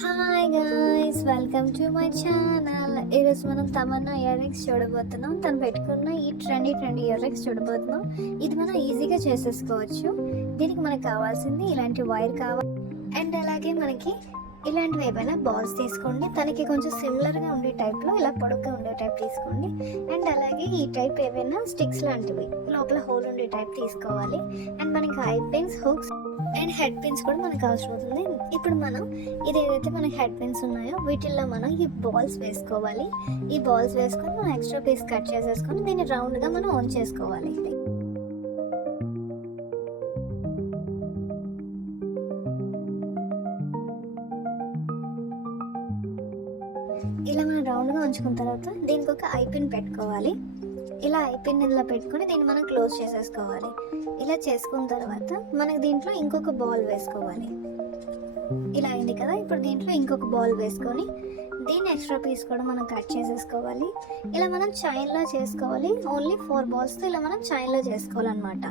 Hi guys, welcome to my channel. ఈరోజు మనం Tamannaah ear rings చూడబోతున్నాం. తను పెట్టుకున్న ఈ ట్రెండీ ఇయర్ రింగ్స్ చూడబోతున్నాం. ఇది మనం ఈజీగా చేసేసుకోవచ్చు. దీనికి మనకు కావాల్సింది ఇలాంటి వైర్ కావాలి, అండ్ అలాగే మనకి ఇలాంటివి ఏమైనా బాల్స్ తీసుకోండి. తనకి కొంచెం సిమిలర్గా ఉండే టైప్లో ఇలా పొడుగ్గా ఉండే టైప్ తీసుకోండి. అండ్ అలాగే ఈ టైప్ ఏమైనా స్టిక్స్ లాంటివి లోపల హోల్ ఉండే టైప్ తీసుకోవాలి. అండ్ మనకి I pins, hooks and head pins కూడా మనకు అవసరం అవుతుంది. ఇప్పుడు మనం ఇది ఏదైతే మనకి హెడ్ పిన్స్ ఉన్నాయో వీటిల్లో మనం ఈ బాల్స్ వేసుకోవాలి. ఈ బాల్స్ వేసుకొని మనం ఎక్స్ట్రా పీస్ కట్ చేసేసుకొని దీన్ని రౌండ్గా మనం ఆన్ చేసుకోవాలి. ఇలా మనం రౌండ్గా ఉంచుకున్న తర్వాత దీనికి ఒక ఐ పిన్ పెట్టుకోవాలి. ఇలా ఐ పిన్ ఇలా పెట్టుకొని దీన్ని మనం క్లోజ్ చేసేసుకోవాలి. ఇలా చేసుకున్న తర్వాత మనకి దీంట్లో ఇంకొక బాల్ వేసుకోవాలి. ఇలా అయింది కదా. ఇప్పుడు దీంట్లో ఇంకొక బాల్ వేసుకొని దీన్ని ఎక్స్ట్రా పీస్ కూడా మనం కట్ చేసేసుకోవాలి. ఇలా మనం చైన్లా చేసుకోవాలి. ఓన్లీ 4 బాల్స్తో ఇలా మనం చైన్లా చేసుకోవాలన్నమాట.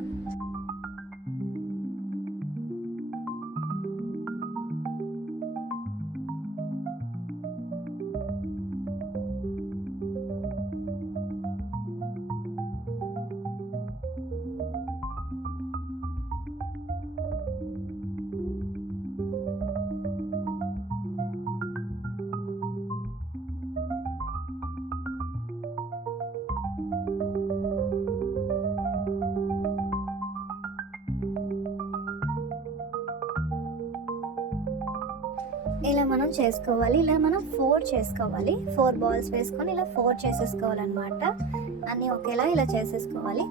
ఇలా మనం చేసుకోవాలి. ఇలా మనం 4 చేసుకోవాలి. 4 బాల్స్ వేసుకొని ఇలా 4 చేసేసుకోవాలన్నమాట. అన్నీ ఒకేలా ఇలా చేసేసుకోవాలి.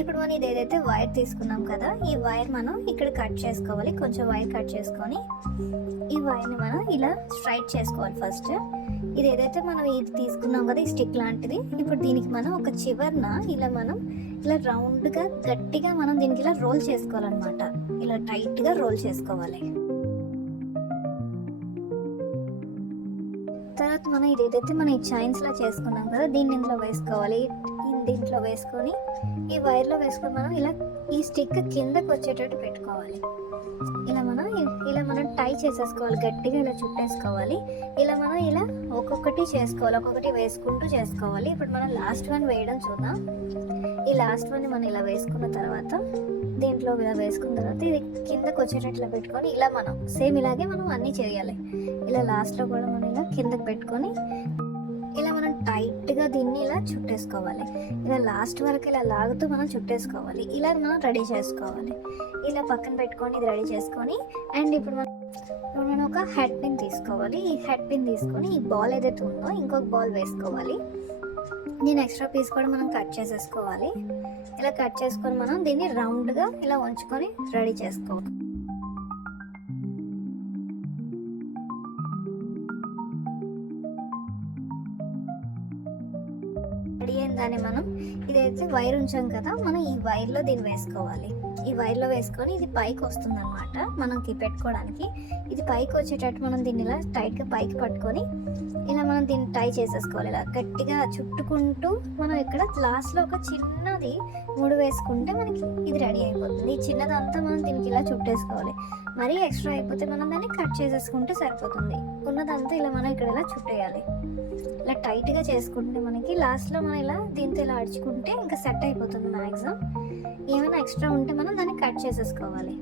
ఇప్పుడు మనం ఇది ఏదైతే వైర్ తీసుకున్నాం కదా, ఈ వైర్ మనం ఇక్కడ కట్ చేసుకోవాలి. కొంచెం వైర్ కట్ చేసుకొని ఈ వైర్ని మనం ఇలా స్ట్రైట్ చేసుకోవాలి. ఫస్ట్ ఇది ఏదైతే మనం ఇది తీసుకున్నాం కదా, ఈ స్టిక్ లాంటిది, ఇప్పుడు దీనికి మనం ఒక చివరన ఇలా మనం ఇలా రౌండ్గా గట్టిగా మనం దీనికి ఇలా రోల్ చేసుకోవాలన్నమాట. ఇలా టైట్గా రోల్ చేసుకోవాలి. తర్వాత మనం ఇది ఏదైతే మనం ఈ చైన్స్లా చేసుకున్నాం కదా, దీన్ని ఇందులో వేసుకోవాలి. దీంట్లో వేసుకొని ఈ వైర్లో వేసుకొని మనం ఇలా ఈ స్టిక్ కిందకు వచ్చేటట్టు పెట్టుకోవాలి. ఇలా మనం టై చేసేసుకోవాలి. గట్టిగా ఇలా చుట్టేసుకోవాలి. ఇలా మనం ఇలా ఒక్కొక్కటి చేసుకోవాలి. ఒక్కొక్కటి వేసుకుంటూ చేసుకోవాలి. ఇప్పుడు మనం లాస్ట్ వన్ వేయడం చూద్దాం. ఈ లాస్ట్ వన్ మనం ఇలా వేసుకున్న తర్వాత దీంట్లో ఇలా వేసుకున్న తర్వాత ఇది కిందకు వచ్చేటట్లు పెట్టుకొని ఇలా మనం సేమ్ ఇలాగే మనం అన్నీ చేయాలి. ఇలా లాస్ట్లో కూడా మనం ఇలా కిందకు పెట్టుకొని ఇలా మనం టైట్గా దీన్ని ఇలా చుట్టేసుకోవాలి. ఇలా లాస్ట్ వరకు ఇలా లాగుతూ మనం చుట్టేసుకోవాలి. ఇలా మనం రెడీ చేసుకోవాలి. ఇలా పక్కన పెట్టుకొని ఇది రెడీ చేసుకొని అండ్ ఇప్పుడు మనం ఒక హెడ్ పిన్ తీసుకోవాలి. ఈ హెడ్ పిన్ తీసుకొని ఈ బాల్ ఏదైతే ఉందో ఇంకొక బాల్ వేసుకోవాలి. దీని ఎక్స్ట్రా పీస్ కూడా మనం కట్ చేసేసుకోవాలి. ఇలా కట్ చేసుకొని మనం దీన్ని రౌండ్గా ఇలా ఉంచుకొని రెడీ చేసుకోవాలి. రెడీ అయిన దాన్ని మనం ఇదైతే వైర్ ఉంచాం కదా, మనం ఈ వైర్లో దీన్ని వేసుకోవాలి. ఈ వైర్లో వేసుకొని ఇది పైకి వస్తుంది అనమాట మనకి పెట్టుకోవడానికి. ఇది పైకి వచ్చేటట్టు మనం దీన్ని ఇలా టైట్గా పైకి పట్టుకొని ఇలా మనం దీన్ని టై చేసేసుకోవాలి. ఇలా గట్టిగా చుట్టుకుంటూ మనం ఇక్కడ లాస్ట్లో ఒక చిన్నది ముడి వేసుకుంటే మనకి ఇది రెడీ అయిపోతుంది. ఈ చిన్నదంతా మనం దీనికి ఇలా చుట్టేసుకోవాలి. మరీ ఎక్స్ట్రా అయిపోతే మనం దాన్ని కట్ చేసేసుకుంటే సరిపోతుంది. ఉన్నదంతా ఇలా మనం ఇక్కడ ఇలా చుట్టేయాలి. ఇలా టైట్గా చేసుకుంటే మనకి లాస్ట్లో మనం ఇలా దీంతో ఇలా అడుచుకుంటే ఇంకా సెట్ అయిపోతుంది మ్యాక్సిమం. ఏమైనా ఎక్స్ట్రా ఉంటే మనం దాన్ని కట్ చేసేసుకోవాలి.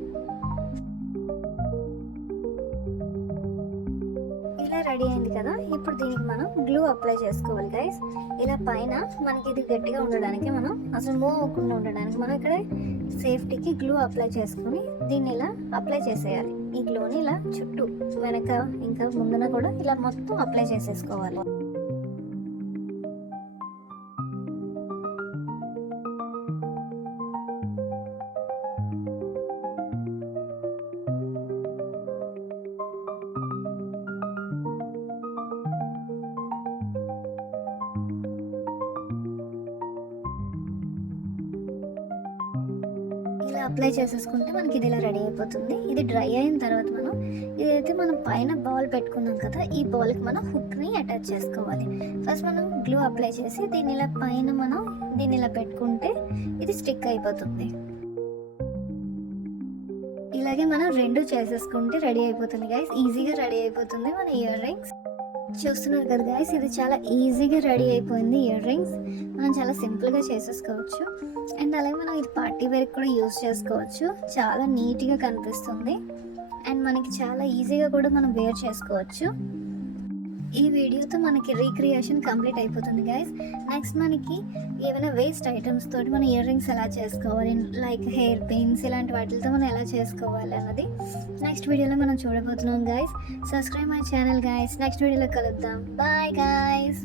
ఇలా రెడీ అయింది కదా. ఇప్పుడు దీనికి మనం గ్లూ అప్లై చేసుకోవాలి గైస్. ఇలా పైన మనకి ఇది గట్టిగా ఉండడానికి, మనం అసలు మూవ్ అవ్వకుండా ఉండడానికి మనం ఇక్కడ సేఫ్టీకి గ్లూ అప్లై చేసుకుని దీన్ని ఇలా అప్లై చేసేయాలి. ఈ గ్లూని ఇలా చుట్టూ వెనక ఇంకా ముందున కూడా ఇలా మొత్తం అప్లై చేసేసుకోవాలి. ఇలా అప్లై చేసేసుకుంటే మనకి ఇది ఇలా రెడీ అయిపోతుంది. ఇది డ్రై అయిన తర్వాత మనం ఇదైతే మనం పైన బాల్ పెట్టుకున్నాం కదా, ఈ బాల్కి మనం హుక్ని అటాచ్ చేసుకోవాలి. ఫస్ట్ మనం గ్లూ అప్లై చేసి దీన్ని ఇలా పైన మనం దీన్ని ఇలా పెట్టుకుంటే ఇది స్టిక్ అయిపోతుంది. ఇలా ఇలాగే మనం రెండు చేసేసుకుంటే రెడీ అయిపోతుంది గైస్, ఈజీగా రెడీ అయిపోతుంది మన ఇయర్ రింగ్స్. చూస్తున్నారు కదా గైస్, ఇది చాలా ఈజీగా రెడీ అయిపోయింది ఇయర్ రింగ్స్. మనం చాలా సింపుల్గా చేసేసుకోవచ్చు. అండ్ అలాగే మనం ఇది పార్టీ వేర్కి కూడా యూస్ చేసుకోవచ్చు, చాలా నీట్గా కనిపిస్తుంది. అండ్ మనకి చాలా ఈజీగా కూడా మనం వేర్ చేసుకోవచ్చు. ఈ వీడియోతో మనకి రీక్రియేషన్ కంప్లీట్ అయిపోతుంది గైస్. నెక్స్ట్ మనకి ఏమైనా వేస్ట్ ఐటమ్స్ తోటి మన ఇయర్ రింగ్స్ ఎలా చేసుకోవాలి, లైక్ హెయిర్ పిన్స్ ఇలాంటి వాటితో మనం ఎలా చేసుకోవాలి అన్నది నెక్స్ట్ వీడియోలో మనం చూడబోతున్నాం guys. Subscribe my channel guys. Next వీడియోలో కలుద్దాం. Bye guys.